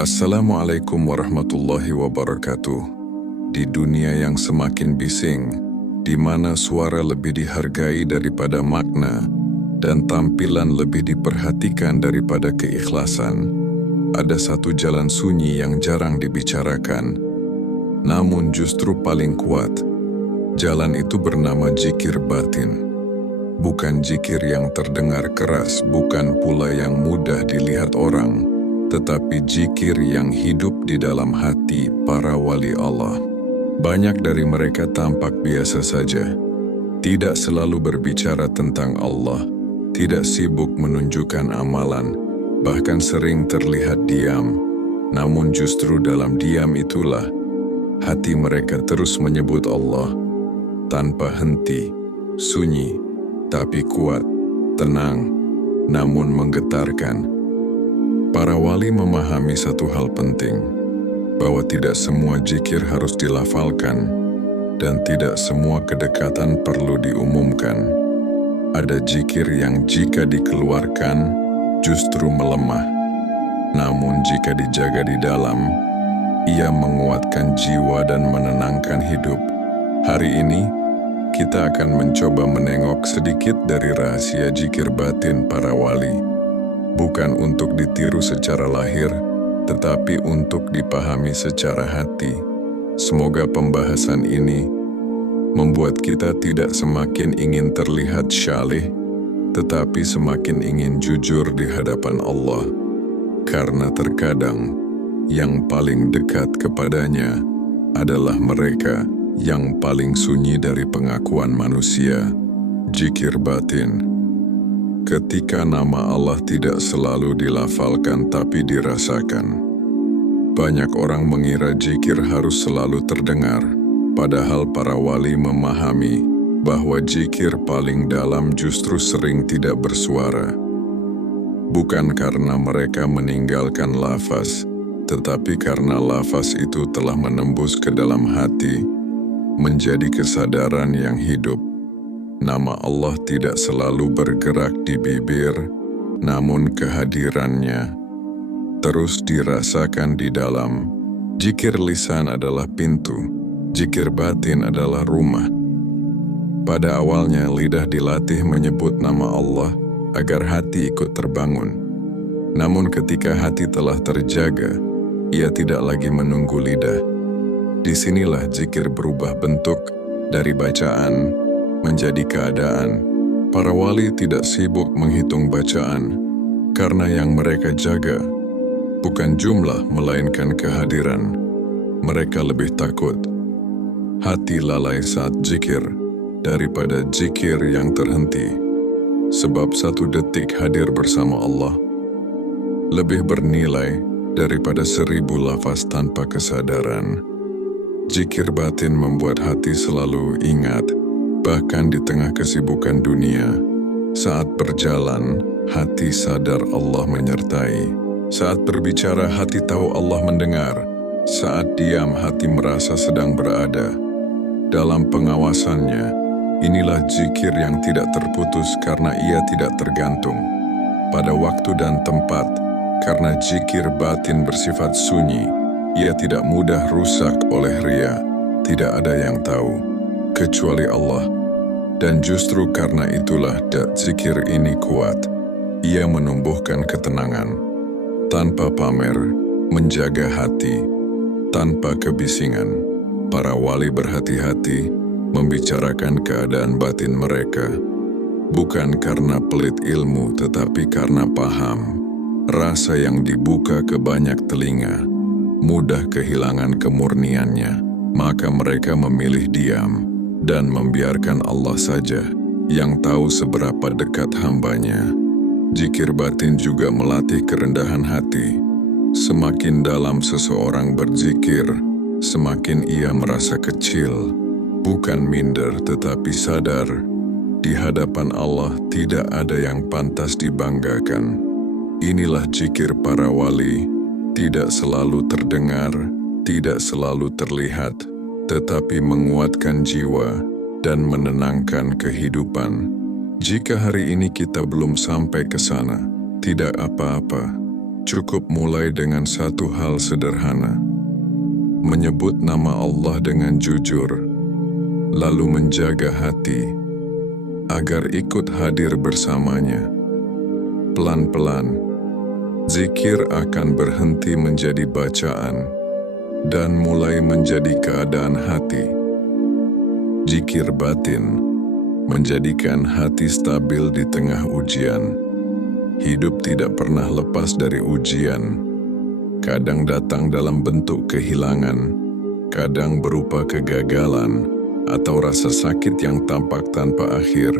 Assalamualaikum warahmatullahi wabarakatuh. Di dunia yang semakin bising, di mana suara lebih dihargai daripada makna, dan tampilan lebih diperhatikan daripada keikhlasan, ada satu jalan sunyi yang jarang dibicarakan, namun justru paling kuat. Jalan itu bernama zikir batin. Bukan zikir yang terdengar keras, bukan pula yang mudah dilihat orang, tetapi zikir yang hidup di dalam hati para wali Allah. Banyak dari mereka tampak biasa saja, tidak selalu berbicara tentang Allah, tidak sibuk menunjukkan amalan, bahkan sering terlihat diam. Namun justru dalam diam itulah hati mereka terus menyebut Allah, tanpa henti, sunyi, tapi kuat, tenang, namun menggetarkan. Para wali memahami satu hal penting, bahwa tidak semua zikir harus dilafalkan, dan tidak semua kedekatan perlu diumumkan. Ada zikir yang jika dikeluarkan, justru melemah. Namun jika dijaga di dalam, ia menguatkan jiwa dan menenangkan hidup. Hari ini, kita akan mencoba menengok sedikit dari rahasia zikir batin para wali. Bukan untuk ditiru secara lahir, tetapi untuk dipahami secara hati. Semoga pembahasan ini membuat kita tidak semakin ingin terlihat syalih, tetapi semakin ingin jujur di hadapan Allah. Karena terkadang yang paling dekat kepadanya adalah mereka yang paling sunyi dari pengakuan manusia. Zikir batin. Ketika nama Allah tidak selalu dilafalkan tapi dirasakan. Banyak orang mengira zikir harus selalu terdengar, padahal para wali memahami bahwa zikir paling dalam justru sering tidak bersuara. Bukan karena mereka meninggalkan lafaz, tetapi karena lafaz itu telah menembus ke dalam hati, menjadi kesadaran yang hidup. Nama Allah tidak selalu bergerak di bibir, namun kehadirannya terus dirasakan di dalam. Zikir lisan adalah pintu, zikir batin adalah rumah. Pada awalnya lidah dilatih menyebut nama Allah agar hati ikut terbangun. Namun ketika hati telah terjaga, ia tidak lagi menunggu lidah. Disinilah zikir berubah bentuk dari bacaan menjadi keadaan. Para wali tidak sibuk menghitung bacaan, karena yang mereka jaga bukan jumlah melainkan kehadiran. Mereka lebih takut hati lalai saat zikir daripada zikir yang terhenti. Sebab satu detik hadir bersama Allah lebih bernilai daripada 1000 lafaz tanpa kesadaran. Zikir batin membuat hati selalu ingat. Bahkan di tengah kesibukan dunia, saat berjalan, hati sadar Allah menyertai. Saat berbicara, hati tahu Allah mendengar. Saat diam, hati merasa sedang berada. Dalam pengawasannya, inilah zikir yang tidak terputus karena ia tidak tergantung pada waktu dan tempat. Karena zikir batin bersifat sunyi, ia tidak mudah rusak oleh ria. Tidak ada yang tahu kecuali Allah. Dan justru karena itulah zikir ini kuat. Ia menumbuhkan ketenangan, tanpa pamer, menjaga hati, tanpa kebisingan. Para wali berhati-hati membicarakan keadaan batin mereka, bukan karena pelit ilmu tetapi karena paham. Rasa yang dibuka ke banyak telinga, mudah kehilangan kemurniannya, maka mereka memilih diam dan membiarkan Allah saja yang tahu seberapa dekat hambanya. Zikir batin juga melatih kerendahan hati. Semakin dalam seseorang berzikir, semakin ia merasa kecil, bukan minder tetapi sadar. Di hadapan Allah tidak ada yang pantas dibanggakan. Inilah zikir para wali, tidak selalu terdengar, tidak selalu terlihat, tetapi menguatkan jiwa dan menenangkan kehidupan. Jika hari ini kita belum sampai ke sana, tidak apa-apa. Cukup mulai dengan satu hal sederhana. Menyebut nama Allah dengan jujur, lalu menjaga hati agar ikut hadir bersamanya. Pelan-pelan, zikir akan berhenti menjadi bacaan dan mulai menjadi keadaan hati. Zikir batin menjadikan hati stabil di tengah ujian. Hidup tidak pernah lepas dari ujian. Kadang datang dalam bentuk kehilangan, kadang berupa kegagalan, atau rasa sakit yang tampak tanpa akhir.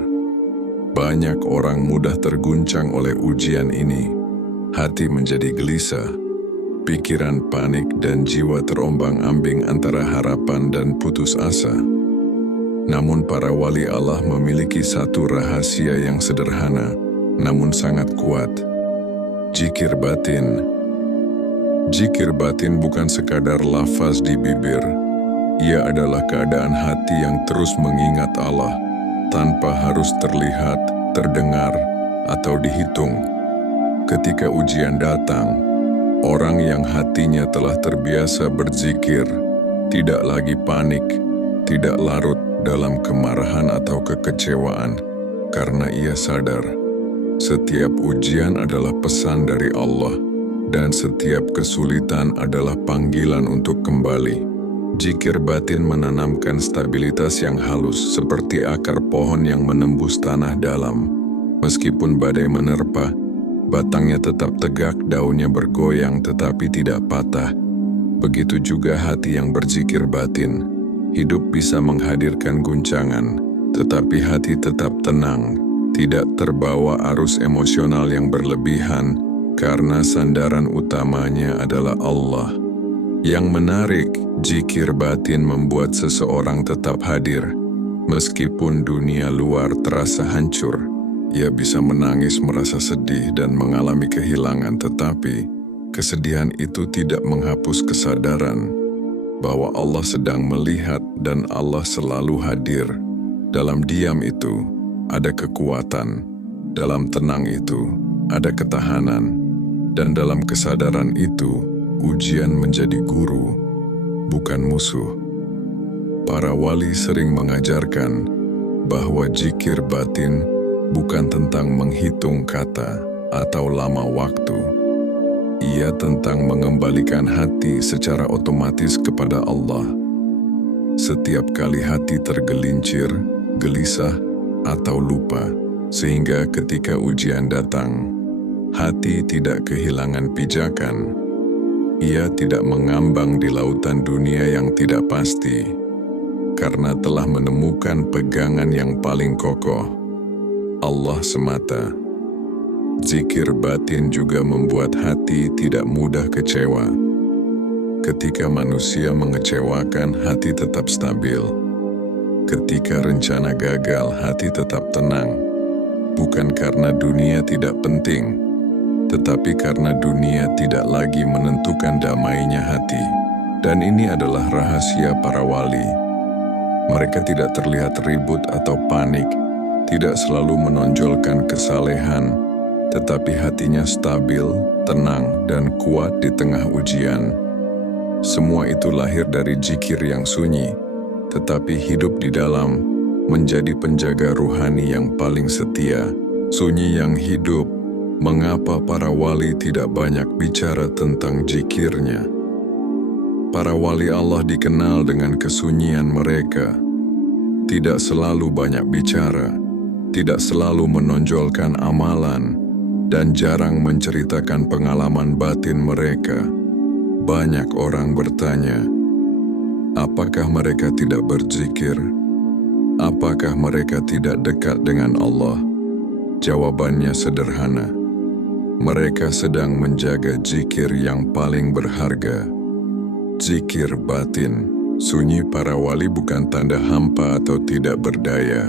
Banyak orang mudah terguncang oleh ujian ini. Hati menjadi gelisah, pikiran panik dan jiwa terombang-ambing antara harapan dan putus asa. Namun para wali Allah memiliki satu rahasia yang sederhana, namun sangat kuat. Zikir batin. Zikir batin bukan sekadar lafaz di bibir. Ia adalah keadaan hati yang terus mengingat Allah, tanpa harus terlihat, terdengar, atau dihitung. Ketika ujian datang, orang yang hatinya telah terbiasa berzikir, tidak lagi panik, tidak larut dalam kemarahan atau kekecewaan, karena ia sadar, setiap ujian adalah pesan dari Allah, dan setiap kesulitan adalah panggilan untuk kembali. Zikir batin menanamkan stabilitas yang halus seperti akar pohon yang menembus tanah dalam. Meskipun badai menerpa, batangnya tetap tegak, daunnya bergoyang tetapi tidak patah. Begitu juga hati yang berzikir batin. Hidup bisa menghadirkan guncangan, tetapi hati tetap tenang, tidak terbawa arus emosional yang berlebihan, karena sandaran utamanya adalah Allah. Yang menarik, zikir batin membuat seseorang tetap hadir. Meskipun dunia luar terasa hancur, ia bisa menangis, merasa sedih, dan mengalami kehilangan, tetapi kesedihan itu tidak menghapus kesadaran bahwa Allah sedang melihat dan Allah selalu hadir. Dalam diam itu ada kekuatan, dalam tenang itu ada ketahanan, dan dalam kesadaran itu ujian menjadi guru, bukan musuh. Para wali sering mengajarkan bahwa zikir batin bukan tentang menghitung kata atau lama waktu. Ia tentang mengembalikan hati secara otomatis kepada Allah. Setiap kali hati tergelincir, gelisah, atau lupa, sehingga ketika ujian datang, hati tidak kehilangan pijakan. Ia tidak mengambang di lautan dunia yang tidak pasti, karena telah menemukan pegangan yang paling kokoh, Allah semata. Zikir batin juga membuat hati tidak mudah kecewa. Ketika manusia mengecewakan, hati tetap stabil. Ketika rencana gagal, hati tetap tenang. Bukan karena dunia tidak penting, tetapi karena dunia tidak lagi menentukan damainya hati. Dan ini adalah rahasia para wali. Mereka tidak terlihat ribut atau panik, tidak selalu menonjolkan kesalehan, tetapi hatinya stabil, tenang, dan kuat di tengah ujian. Semua itu lahir dari zikir yang sunyi, tetapi hidup di dalam, menjadi penjaga ruhani yang paling setia. Sunyi yang hidup. Mengapa para wali tidak banyak bicara tentang zikirnya? Para wali Allah dikenal dengan kesunyian mereka. Tidak selalu banyak bicara, tidak selalu menonjolkan amalan, dan jarang menceritakan pengalaman batin mereka. Banyak orang bertanya, apakah mereka tidak berzikir? Apakah mereka tidak dekat dengan Allah? Jawabannya sederhana. Mereka sedang menjaga zikir yang paling berharga. Zikir batin, sunyi para wali bukan tanda hampa atau tidak berdaya.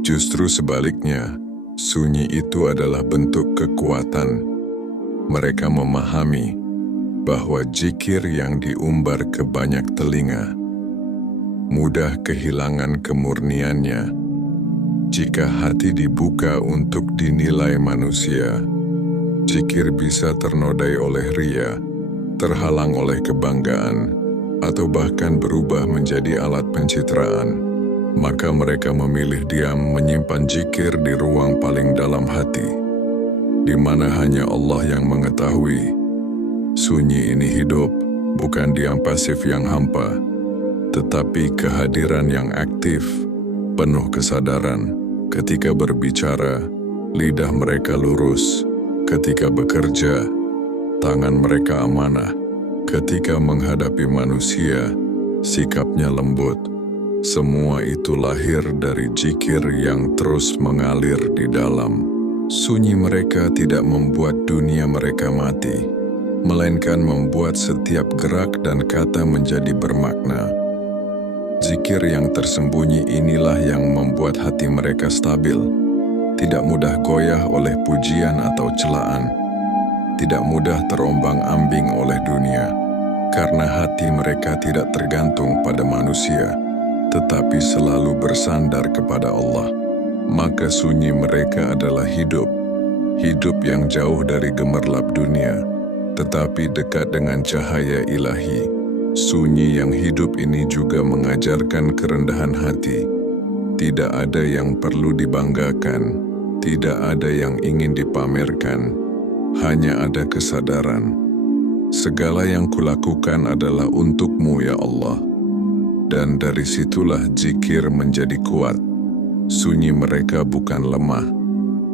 Justru sebaliknya, sunyi itu adalah bentuk kekuatan. Mereka memahami bahwa zikir yang diumbar ke banyak telinga mudah kehilangan kemurniannya. Jika hati dibuka untuk dinilai manusia, Zikir bisa ternodai oleh ria, terhalang oleh kebanggaan, atau bahkan berubah menjadi alat pencitraan. Maka mereka memilih diam menyimpan zikir di ruang paling dalam hati, di mana hanya Allah yang mengetahui. Sunyi ini hidup, bukan diam pasif yang hampa, tetapi kehadiran yang aktif, penuh kesadaran. Ketika berbicara, lidah mereka lurus. Ketika bekerja, tangan mereka amanah. Ketika menghadapi manusia, sikapnya lembut. Semua itu lahir dari zikir yang terus mengalir di dalam. Sunyi mereka tidak membuat dunia mereka mati, melainkan membuat setiap gerak dan kata menjadi bermakna. Zikir yang tersembunyi inilah yang membuat hati mereka stabil, tidak mudah goyah oleh pujian atau celaan, tidak mudah terombang-ambing oleh dunia, karena hati mereka tidak tergantung pada manusia, tetapi selalu bersandar kepada Allah. Maka sunyi mereka adalah hidup yang jauh dari gemerlap dunia, tetapi dekat dengan cahaya ilahi. Sunyi yang hidup ini juga mengajarkan kerendahan hati. Tidak ada yang perlu dibanggakan, tidak ada yang ingin dipamerkan, hanya ada kesadaran. Segala yang kulakukan adalah untukmu ya Allah. Dan dari situlah zikir menjadi kuat. Sunyi mereka bukan lemah.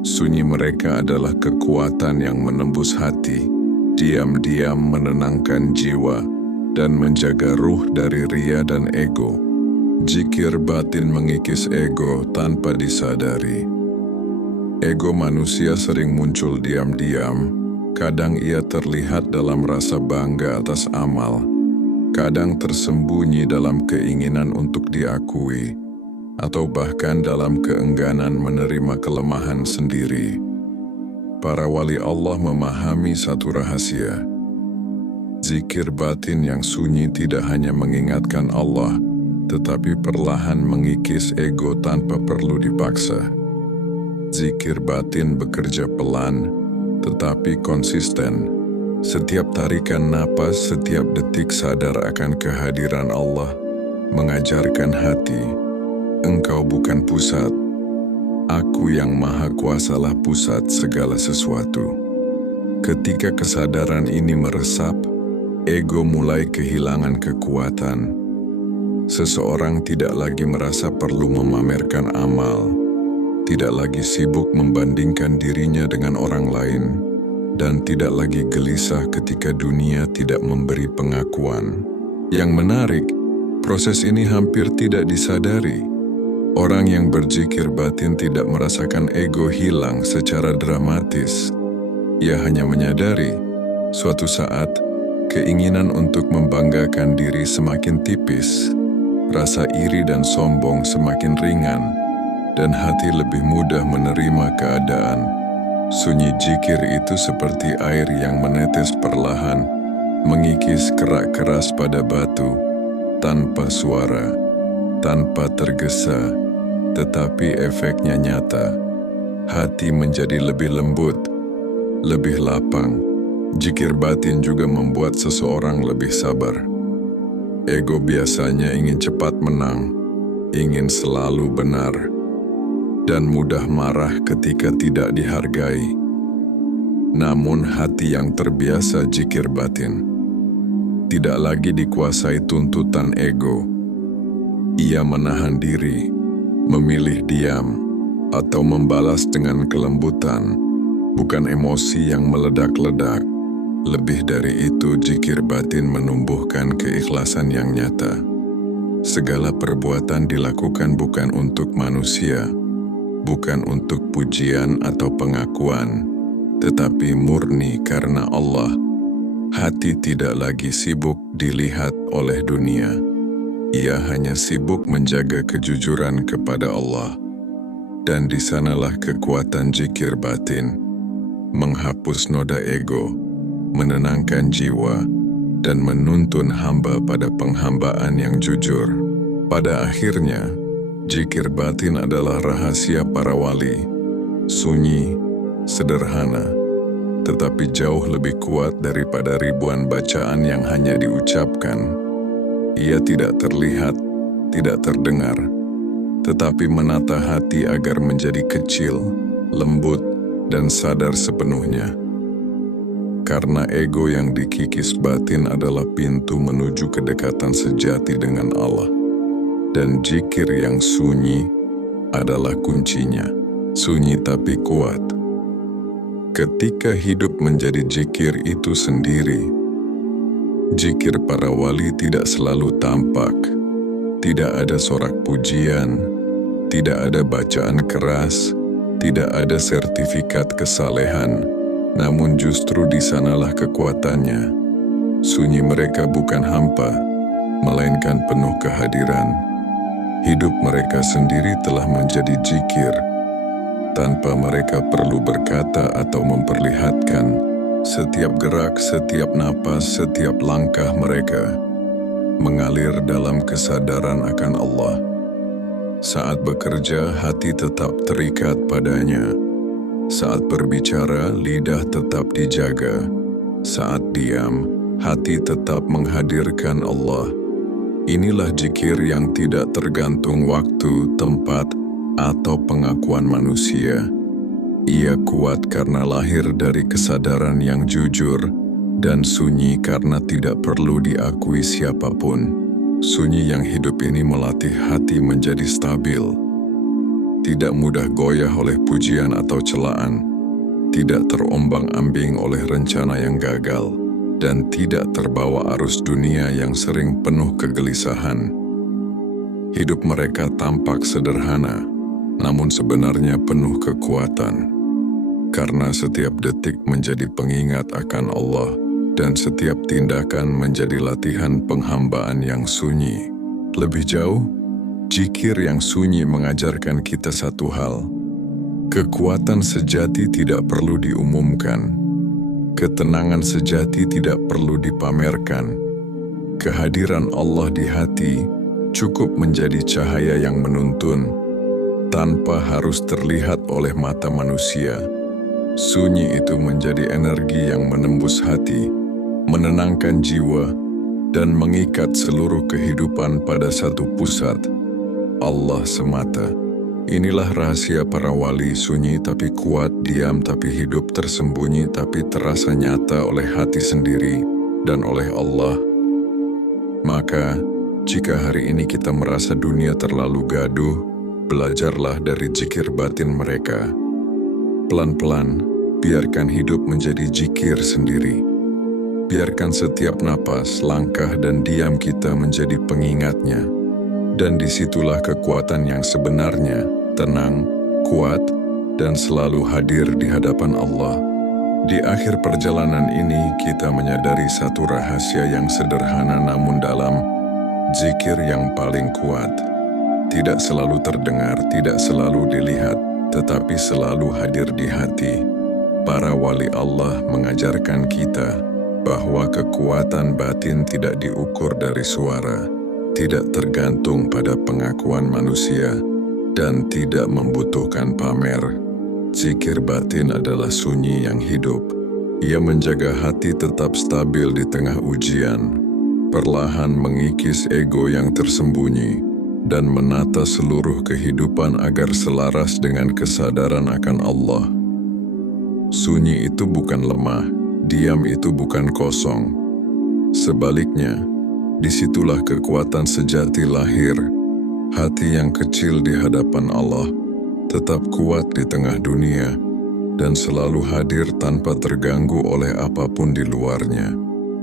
Sunyi mereka adalah kekuatan yang menembus hati, diam-diam menenangkan jiwa, dan menjaga ruh dari ria dan ego. Zikir batin mengikis ego tanpa disadari. Ego manusia sering muncul diam-diam. Kadang ia terlihat dalam rasa bangga atas amal. Kadang tersembunyi dalam keinginan untuk diakui, atau bahkan dalam keengganan menerima kelemahan sendiri. Para wali Allah memahami satu rahasia. Zikir batin yang sunyi tidak hanya mengingatkan Allah, tetapi perlahan mengikis ego tanpa perlu dipaksa. Zikir batin bekerja pelan, tetapi konsisten. Setiap tarikan napas, setiap detik sadar akan kehadiran Allah, mengajarkan hati, engkau bukan pusat, aku yang maha kuasalah pusat segala sesuatu. Ketika kesadaran ini meresap, ego mulai kehilangan kekuatan. Seseorang tidak lagi merasa perlu memamerkan amal, tidak lagi sibuk membandingkan dirinya dengan orang lain, dan tidak lagi gelisah ketika dunia tidak memberi pengakuan. Yang menarik, proses ini hampir tidak disadari. Orang yang berzikir batin tidak merasakan ego hilang secara dramatis. Ia hanya menyadari, suatu saat, keinginan untuk membanggakan diri semakin tipis, rasa iri dan sombong semakin ringan, dan hati lebih mudah menerima keadaan. Sunyi zikir itu seperti air yang menetes perlahan, mengikis kerak keras pada batu, tanpa suara, tanpa tergesa, tetapi efeknya nyata. Hati menjadi lebih lembut, lebih lapang. Zikir batin juga membuat seseorang lebih sabar. Ego biasanya ingin cepat menang, ingin selalu benar, dan mudah marah ketika tidak dihargai. Namun hati yang terbiasa zikir batin tidak lagi dikuasai tuntutan ego. Ia menahan diri, memilih diam, atau membalas dengan kelembutan, bukan emosi yang meledak-ledak. Lebih dari itu, zikir batin menumbuhkan keikhlasan yang nyata. Segala perbuatan dilakukan bukan untuk manusia, bukan untuk pujian atau pengakuan, tetapi murni karena Allah. Hati tidak lagi sibuk dilihat oleh dunia. Ia hanya sibuk menjaga kejujuran kepada Allah. Dan di sanalah kekuatan zikir batin, menghapus noda ego, menenangkan jiwa, dan menuntun hamba pada penghambaan yang jujur. Pada akhirnya, zikir batin adalah rahasia para wali, sunyi, sederhana, tetapi jauh lebih kuat daripada ribuan bacaan yang hanya diucapkan. Ia tidak terlihat, tidak terdengar, tetapi menata hati agar menjadi kecil, lembut, dan sadar sepenuhnya. Karena ego yang dikikis batin adalah pintu menuju kedekatan sejati dengan Allah. Dan zikir yang sunyi adalah kuncinya. Sunyi tapi kuat. Ketika hidup menjadi zikir itu sendiri, zikir para wali tidak selalu tampak. Tidak ada sorak pujian, tidak ada bacaan keras, tidak ada sertifikat kesalehan. Namun justru di sanalah kekuatannya. Sunyi mereka bukan hampa, melainkan penuh kehadiran. Hidup mereka sendiri telah menjadi zikir. Tanpa mereka perlu berkata atau memperlihatkan, setiap gerak, setiap napas, setiap langkah mereka mengalir dalam kesadaran akan Allah. Saat bekerja, hati tetap terikat padanya. Saat berbicara, lidah tetap dijaga. Saat diam, hati tetap menghadirkan Allah. Inilah zikir yang tidak tergantung waktu, tempat, atau pengakuan manusia. Ia kuat karena lahir dari kesadaran yang jujur, dan sunyi karena tidak perlu diakui siapapun. Sunyi yang hidup ini melatih hati menjadi stabil. Tidak mudah goyah oleh pujian atau celaan, tidak terombang-ambing oleh rencana yang gagal, dan tidak terbawa arus dunia yang sering penuh kegelisahan. Hidup mereka tampak sederhana, namun sebenarnya penuh kekuatan. Karena setiap detik menjadi pengingat akan Allah, dan setiap tindakan menjadi latihan penghambaan yang sunyi. Lebih jauh, zikir yang sunyi mengajarkan kita satu hal. Kekuatan sejati tidak perlu diumumkan. Ketenangan sejati tidak perlu dipamerkan. Kehadiran Allah di hati cukup menjadi cahaya yang menuntun, tanpa harus terlihat oleh mata manusia. Sunyi itu menjadi energi yang menembus hati, menenangkan jiwa, dan mengikat seluruh kehidupan pada satu pusat, Allah semata. Inilah rahasia para wali, sunyi tapi kuat, diam tapi hidup, tersembunyi tapi terasa nyata oleh hati sendiri dan oleh Allah. Maka, jika hari ini kita merasa dunia terlalu gaduh, belajarlah dari zikir batin mereka. Pelan-pelan, biarkan hidup menjadi zikir sendiri. Biarkan setiap napas, langkah, dan diam kita menjadi pengingatnya. Dan disitulah kekuatan yang sebenarnya, tenang, kuat, dan selalu hadir di hadapan Allah. Di akhir perjalanan ini, kita menyadari satu rahasia yang sederhana namun dalam, zikir yang paling kuat. Tidak selalu terdengar, tidak selalu dilihat, tetapi selalu hadir di hati. Para wali Allah mengajarkan kita bahwa kekuatan batin tidak diukur dari suara, tidak tergantung pada pengakuan manusia, dan tidak membutuhkan pamer. Zikir batin adalah sunyi yang hidup. Ia menjaga hati tetap stabil di tengah ujian, perlahan mengikis ego yang tersembunyi, dan menata seluruh kehidupan agar selaras dengan kesadaran akan Allah. Sunyi itu bukan lemah, diam itu bukan kosong. Sebaliknya, disitulah kekuatan sejati lahir. Hati yang kecil di hadapan Allah, tetap kuat di tengah dunia, dan selalu hadir tanpa terganggu oleh apapun di luarnya.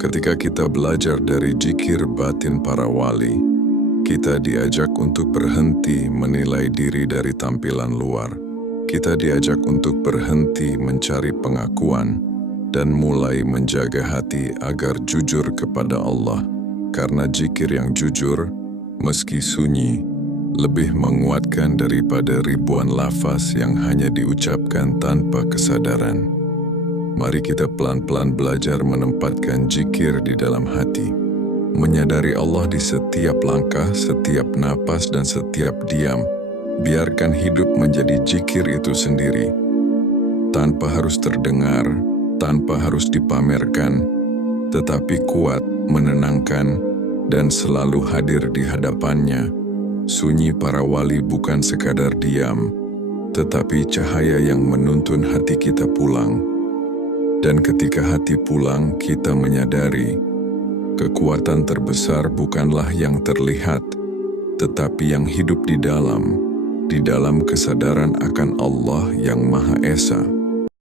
Ketika kita belajar dari zikir batin para wali, kita diajak untuk berhenti menilai diri dari tampilan luar. Kita diajak untuk berhenti mencari pengakuan dan mulai menjaga hati agar jujur kepada Allah. Karena zikir yang jujur, meski sunyi, lebih menguatkan daripada ribuan lafaz yang hanya diucapkan tanpa kesadaran. Mari kita pelan-pelan belajar menempatkan zikir di dalam hati. Menyadari Allah di setiap langkah, setiap napas, dan setiap diam. Biarkan hidup menjadi zikir itu sendiri. Tanpa harus terdengar, tanpa harus dipamerkan, tetapi kuat, menenangkan, dan selalu hadir di hadapannya. Sunyi para wali bukan sekadar diam, tetapi cahaya yang menuntun hati kita pulang. Dan ketika hati pulang, kita menyadari kekuatan terbesar bukanlah yang terlihat, tetapi yang hidup di dalam kesadaran akan Allah yang Maha Esa.